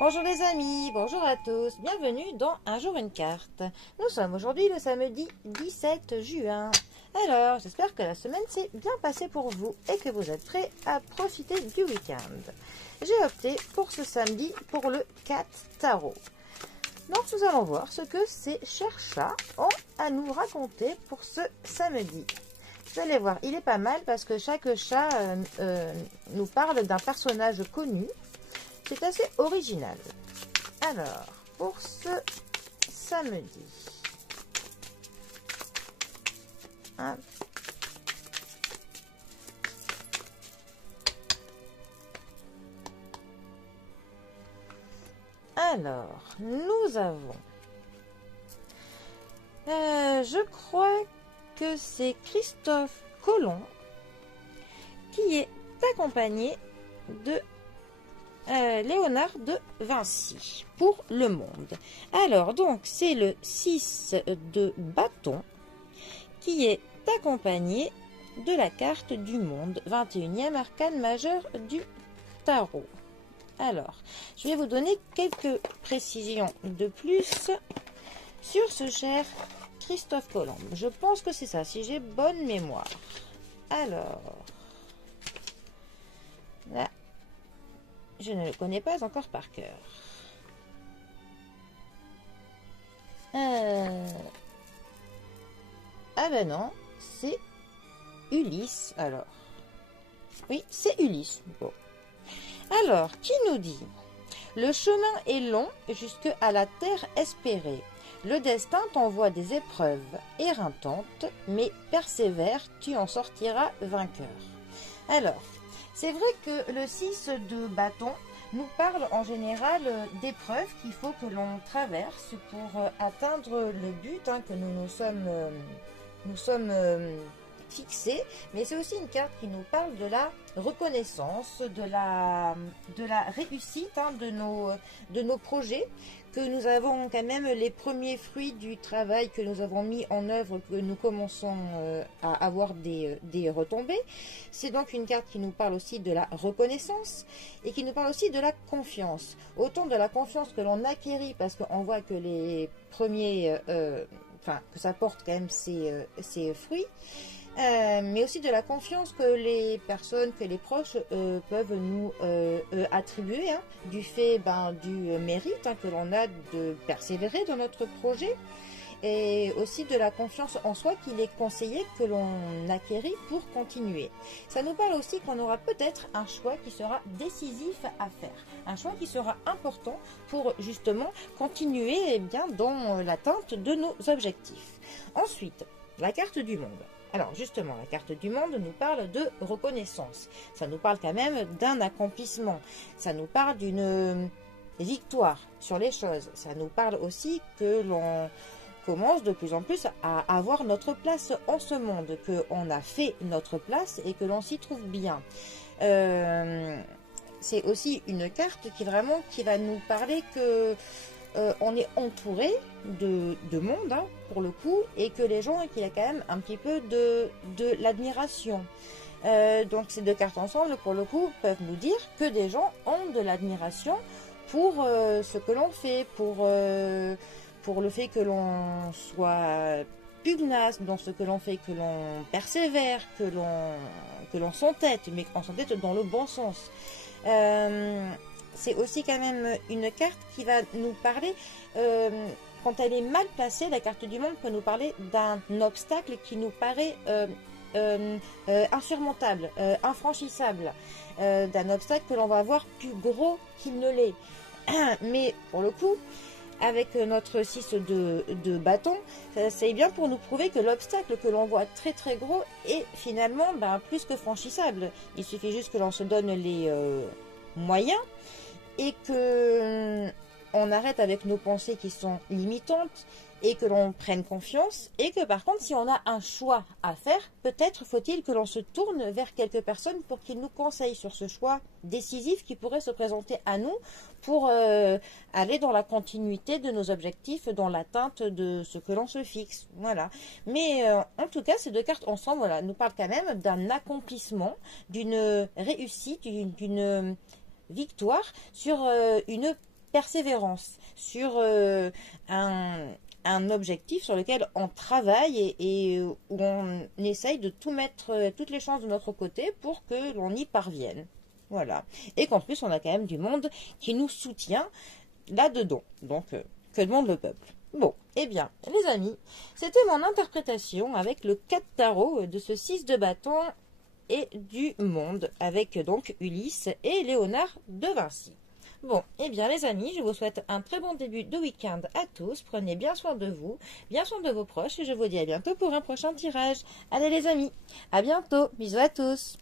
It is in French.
Bonjour les amis, bonjour à tous, bienvenue dans Un jour une carte. Nous sommes aujourd'hui le samedi 17 juin. Alors, j'espère que la semaine s'est bien passée pour vous et que vous êtes prêts à profiter du week-end. J'ai opté pour ce samedi pour le 4 tarot. Donc nous allons voir ce que ces chers chats ont à nous raconter pour ce samedi. Vous allez voir, il est pas mal parce que chaque chat nous parle d'un personnage connu. C'est assez original. Alors, pour ce samedi, alors, nous avons, je crois que c'est Christophe Colomb qui est accompagné de Léonard de Vinci pour le monde. Alors donc c'est le 6 de bâton qui est accompagné de la carte du monde, 21e arcane majeur du tarot. Alors je vais vous donner quelques précisions de plus sur ce cher Christophe Colomb. Je pense que c'est ça, si j'ai bonne mémoire. Alors là, je ne le connais pas encore par cœur. Ah ben non, c'est Ulysse alors. Oui, c'est Ulysse. Bon. Alors, qui nous dit? Le chemin est long jusqu'à la terre espérée. Le destin t'envoie des épreuves éreintantes, mais persévère, tu en sortiras vainqueur. Alors, c'est vrai que le 6 de bâton nous parle en général d'épreuves qu'il faut que l'on traverse pour atteindre le but que nous sommes fixés. Mais c'est aussi une carte qui nous parle de la reconnaissance, de la réussite de nos projets, que nous avons quand même les premiers fruits du travail que nous avons mis en œuvre, que nous commençons à avoir des retombées. C'est donc une carte qui nous parle aussi de la reconnaissance et qui nous parle aussi de la confiance. Autant de la confiance que l'on acquérit parce qu'on voit que les premiers, que ça porte quand même ses fruits. Mais aussi de la confiance que les personnes, que les proches peuvent nous attribuer du fait du mérite que l'on a de persévérer dans notre projet, et aussi de la confiance en soi qu'il est conseillé que l'on acquérit pour continuer. Ça nous parle aussi qu'on aura peut-être un choix qui sera décisif à faire, un choix qui sera important pour justement continuer dans l'atteinte de nos objectifs. Ensuite, la carte du monde. Alors justement, la carte du monde nous parle de reconnaissance. Ça nous parle quand même d'un accomplissement. Ça nous parle d'une victoire sur les choses. Ça nous parle aussi que l'on commence de plus en plus à avoir notre place en ce monde, qu'on a fait notre place et que l'on s'y trouve bien. C'est aussi une carte qui va nous parler que on est entouré de monde pour le coup, et que les gens, qu'il y a quand même un petit peu de l'admiration. Donc ces deux cartes ensemble pour le coup peuvent nous dire que des gens ont de l'admiration pour ce que l'on fait, pour le fait que l'on soit pugnace dans ce que l'on fait, que l'on persévère, que l'on s'entête, mais qu'on s'entête dans le bon sens. C'est aussi quand même une carte qui va nous parler, quand elle est mal placée, la carte du monde peut nous parler d'un obstacle qui nous paraît insurmontable, infranchissable, d'un obstacle que l'on va voir plus gros qu'il ne l'est. Mais pour le coup, avec notre 6 de bâton, c'est bien pour nous prouver que l'obstacle que l'on voit très très gros est finalement plus que franchissable. Il suffit juste que l'on se donne les moyens et que on arrête avec nos pensées qui sont limitantes et que l'on prenne confiance, et que par contre si on a un choix à faire, peut-être faut-il que l'on se tourne vers quelques personnes pour qu'ils nous conseillent sur ce choix décisif qui pourrait se présenter à nous pour aller dans la continuité de nos objectifs, dans l'atteinte de ce que l'on se fixe. Voilà. Mais en tout cas, ces deux cartes ensemble nous parlent quand même d'un accomplissement, d'une réussite, d'une victoire sur une persévérance, sur un objectif sur lequel on travaille et où on essaye de tout mettre, toutes les chances de notre côté pour que l'on y parvienne. Voilà. Et qu'en plus, on a quand même du monde qui nous soutient là-dedans. Donc, que demande le peuple? Bon, eh bien, les amis, c'était mon interprétation avec le 4 tarot de ce 6 de bâton et du monde, avec donc Ulysse et Léonard de Vinci. Bon, eh bien les amis, je vous souhaite un très bon début de week-end à tous. Prenez bien soin de vous, bien soin de vos proches et je vous dis à bientôt pour un prochain tirage. Allez les amis, à bientôt, bisous à tous.